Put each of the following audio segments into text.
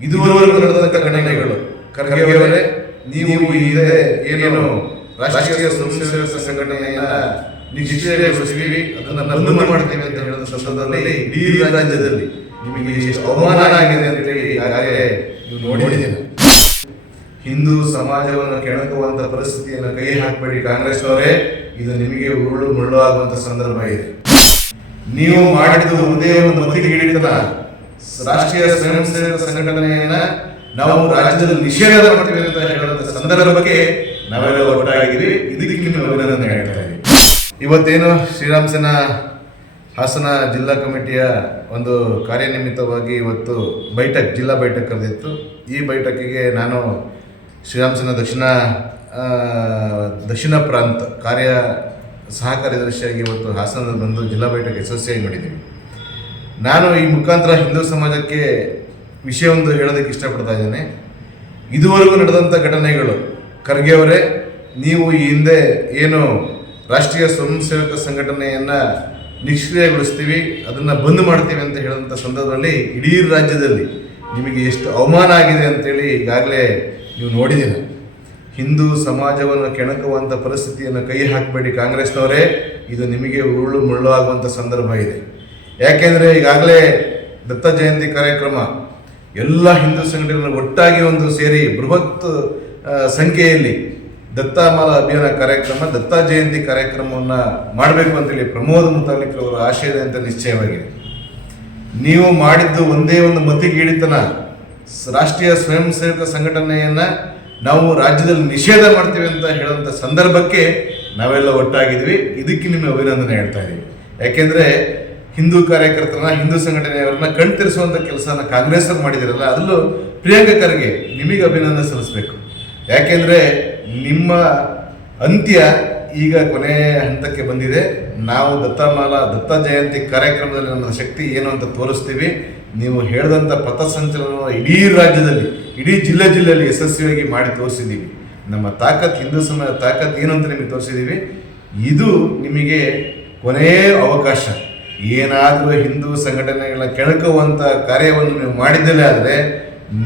ಇದುವರೆಗೂ ನಡೆದಂತ ಘಟನೆಗಳು ಖರ್ಗೆ ಅವರೇ ನೀವು ಇದೇ ಏನು ರಾಷ್ಟ್ರೀಯ ಸೇವಕ ಸಂಘಟನೆಯನ್ನ ನಿಷ್ಕ್ರಿಯಗೊಳಿಸ್ತೀವಿ ಅದನ್ನ ಬಂದ್ ಮಾಡ್ತೀವಿ ಅಂತ ಹೇಳಿದ ಸಂದರ್ಭದಲ್ಲಿ ಇಡೀ ರಾಜ್ಯದಲ್ಲಿ ನಿಮಗೆ ಎಷ್ಟು ಅವಮಾನ ಆಗಿದೆ ಅಂತ ಹೇಳಿ ಈಗಾಗಲೇ ನೀವು ನೋಡಿ ಹಿಂದೂ ಸಮಾಜವನ್ನು ಕೆಣಕುವಂತ ಪರಿಸ್ಥಿತಿಯನ್ನು ಕೈ ಹಾಕಬೇಡಿ ಕಾಂಗ್ರೆಸ್ನವರೇ ಇದು ನಿಮಗೆ ಉರುಳು ಮುಳ್ಳು ಆಗುವಂತ ಸಂದರ್ಭ ಇದೆ. ನೀವು ಮಾಡಿದ ಒಂದೇ ಒಂದು ಮತಿಗೆ ಹಿಡಿತನ. ರಾಷ್ಟ್ರೀಯ ಸ್ವಯಂ ಸೇವಕ ಸಂಘಟನೆಯನ್ನ ನಾವು ರಾಜ್ಯದಲ್ಲಿ ನಿಷೇಧ ಮಾಡ್ತೀವಿ ಅಂತ ಹೇಳುವಂತ ಸಂದರ್ಭಕ್ಕೆ ನಾವೆಲ್ಲ ಒಟ್ಟಾಗಿದ್ದೀವಿ. ಇದಕ್ಕೆ ಅಭಿನಂದನೆ ಹೇಳ್ತಾ ಇದ್ದೀವಿ. ಇವತ್ತೇನು ಶ್ರೀರಾಮ್ ಸೇನಾ ಹಾಸನ ಜಿಲ್ಲಾ ಕಮಿಟಿಯ ಒಂದು ಕಾರ್ಯನಿಮಿತ್ತವಾಗಿ ಇವತ್ತು ಬೈಠಕ್, ಜಿಲ್ಲಾ ಬೈಠಕ್ ಕರೆದಿತ್ತು. ಈ ಬೈಠಕಿಗೆ ನಾನು ಶ್ರೀರಾಮ್ ಸೇನಾ ದಕ್ಷಿಣ ದಕ್ಷಿಣ ಪ್ರಾಂತ ಕಾರ್ಯ ಸಹ ಕಾರ್ಯದರ್ಶಿಯಾಗಿ ಇವತ್ತು ಹಾಸನದಲ್ಲಿ ಬಂದು ಜಿಲ್ಲಾ ಬೈಠಕ್ ಯಶಸ್ವಿಯಾಗಿ ಮಾಡಿದ್ದೀವಿ ನಾನು ಈ ಮುಖಾಂತರ ಹಿಂದೂ ಸಮಾಜಕ್ಕೆ ವಿಷಯವೊಂದು ಹೇಳೋದಕ್ಕೆ ಇಷ್ಟಪಡ್ತಾ ಇದ್ದೇನೆ. ಇದುವರೆಗೂ ನಡೆದಂಥ ಘಟನೆಗಳು, ಖರ್ಗೆ ಅವರೇ, ನೀವು ಈ ಹಿಂದೆ ಏನು ರಾಷ್ಟ್ರೀಯ ಸ್ವಯಂ ಸೇವಕ ಸಂಘಟನೆಯನ್ನು ನಿಷ್ಕ್ರಿಯಗೊಳಿಸ್ತೀವಿ, ಅದನ್ನು ಬಂದ್ ಮಾಡ್ತೀವಿ ಅಂತ ಹೇಳಿದಂಥ ಸಂದರ್ಭದಲ್ಲಿ ಇಡೀ ರಾಜ್ಯದಲ್ಲಿ ನಿಮಗೆ ಎಷ್ಟು ಅವಮಾನ ಆಗಿದೆ ಅಂತೇಳಿ ಈಗಾಗಲೇ ನೀವು ನೋಡಿದ್ದೀನಿ ಹಿಂದೂ ಸಮಾಜವನ್ನು ಕೆಣಕುವಂಥ ಪರಿಸ್ಥಿತಿಯನ್ನು ಕೈ ಹಾಕಬೇಡಿ ಕಾಂಗ್ರೆಸ್ನವರೇ, ಇದು ನಿಮಗೆ ಉರುಳು ಮುಳ್ಳು ಆಗುವಂಥ ಸಂದರ್ಭ ಇದೆ. ಯಾಕೆಂದರೆ ಈಗಾಗಲೇ ದತ್ತ ಜಯಂತಿ ಕಾರ್ಯಕ್ರಮ ಎಲ್ಲ ಹಿಂದೂ ಸಂಘಟನೆಗಳು ಒಟ್ಟಾಗಿ ಒಂದು ಸೇರಿ ಬೃಹತ್ ಸಂಖ್ಯೆಯಲ್ಲಿ ದತ್ತಾಮಾಲ ಅಭಿಯಾನ ಕಾರ್ಯಕ್ರಮ, ದತ್ತ ಜಯಂತಿ ಕಾರ್ಯಕ್ರಮವನ್ನು ಮಾಡಬೇಕು ಅಂತೇಳಿ ಪ್ರಮೋದ್ ಆಶಯ ಇದೆ ಅಂತ ನಿಶ್ಚಯವಾಗಿದೆ ನೀವು ಮಾಡಿದ್ದು ಒಂದೇ ಒಂದು ಮತಿಗೀಡಿತನ ರಾಷ್ಟ್ರೀಯ ಸ್ವಯಂ ಸೇವಕ ಸಂಘಟನೆಯನ್ನು ನಾವು ರಾಜ್ಯದಲ್ಲಿ ನಿಷೇಧ ಮಾಡ್ತೀವಿ ಅಂತ ಹೇಳುವಂಥ ಸಂದರ್ಭಕ್ಕೆ ನಾವೆಲ್ಲ ಒಟ್ಟಾಗಿದ್ವಿ. ಇದಕ್ಕೆ ನಿಮ್ಮ ಅಭಿನಂದನೆ ಹೇಳ್ತಾ ಇದ್ದೀವಿ ಯಾಕೆಂದ್ರೆ ಹಿಂದೂ ಕಾರ್ಯಕರ್ತರನ್ನ, ಹಿಂದೂ ಸಂಘಟನೆಯವರನ್ನ ಕಣ್ತಿರಿಸುವಂಥ ಕೆಲಸನ ಕಾಂಗ್ರೆಸ್ ಅವ್ರು ಮಾಡಿದಿರಲ್ಲ, ಅದರಲ್ಲೂ ಪ್ರಿಯಾಂಕ ಖರ್ಗೆ ನಿಮಗೆ ಅಭಿನಂದನೆ ಸಲ್ಲಿಸಬೇಕು. ಯಾಕೆಂದ್ರೆ ನಿಮ್ಮ ಅಂತ್ಯ ಈಗ ಕೊನೆ ಹಂತಕ್ಕೆ ಬಂದಿದೆ. ನಾವು ದತ್ತಮಾಲ, ದತ್ತ ಜಯಂತಿ ಕಾರ್ಯಕ್ರಮದಲ್ಲಿ ನಮ್ಮ ಶಕ್ತಿ ಏನು ಅಂತ ತೋರಿಸ್ತೀವಿ. ನೀವು ಹೇಳಿದಂಥ ಪಥಸಂಚಲನ ಇಡೀ ರಾಜ್ಯದಲ್ಲಿ, ಇಡೀ ಜಿಲ್ಲೆ ಜಿಲ್ಲೆಯಲ್ಲಿ ಯಶಸ್ವಿಯಾಗಿ ಮಾಡಿ ತೋರಿಸಿದ್ದೀವಿ. ನಮ್ಮ ತಾಕತ್, ಹಿಂದೂ ಸಮಾಜ ತಾಕತ್ ಏನು ಅಂತ ನಿಮಗೆ ತೋರಿಸಿದ್ದೀವಿ. ಇದು ನಿಮಗೆ ಕೊನೆಯ ಅವಕಾಶ. ಏನಾದರೂ ಹಿಂದೂ ಸಂಘಟನೆಗಳ ಕೆಣಕುವಂಥ ಕಾರ್ಯವನ್ನು ನೀವು ಮಾಡಿದ್ದಲೇ ಆದರೆ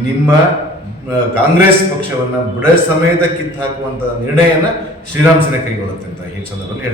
ನಿಮ್ಮ ಕಾಂಗ್ರೆಸ್ ಪಕ್ಷವನ್ನು ಬುಡ ಸಮೇತ ಕಿತ್ತಾಕುವಂಥ ನಿರ್ಣಯನ ಶ್ರೀರಾಮ್ ಸೇನೆ ಕೈಗೊಳ್ಳುತ್ತೆ ಅಂತ ಈ ಸಂದರ್ಭದಲ್ಲಿ ಹೇಳ್ತೀನಿ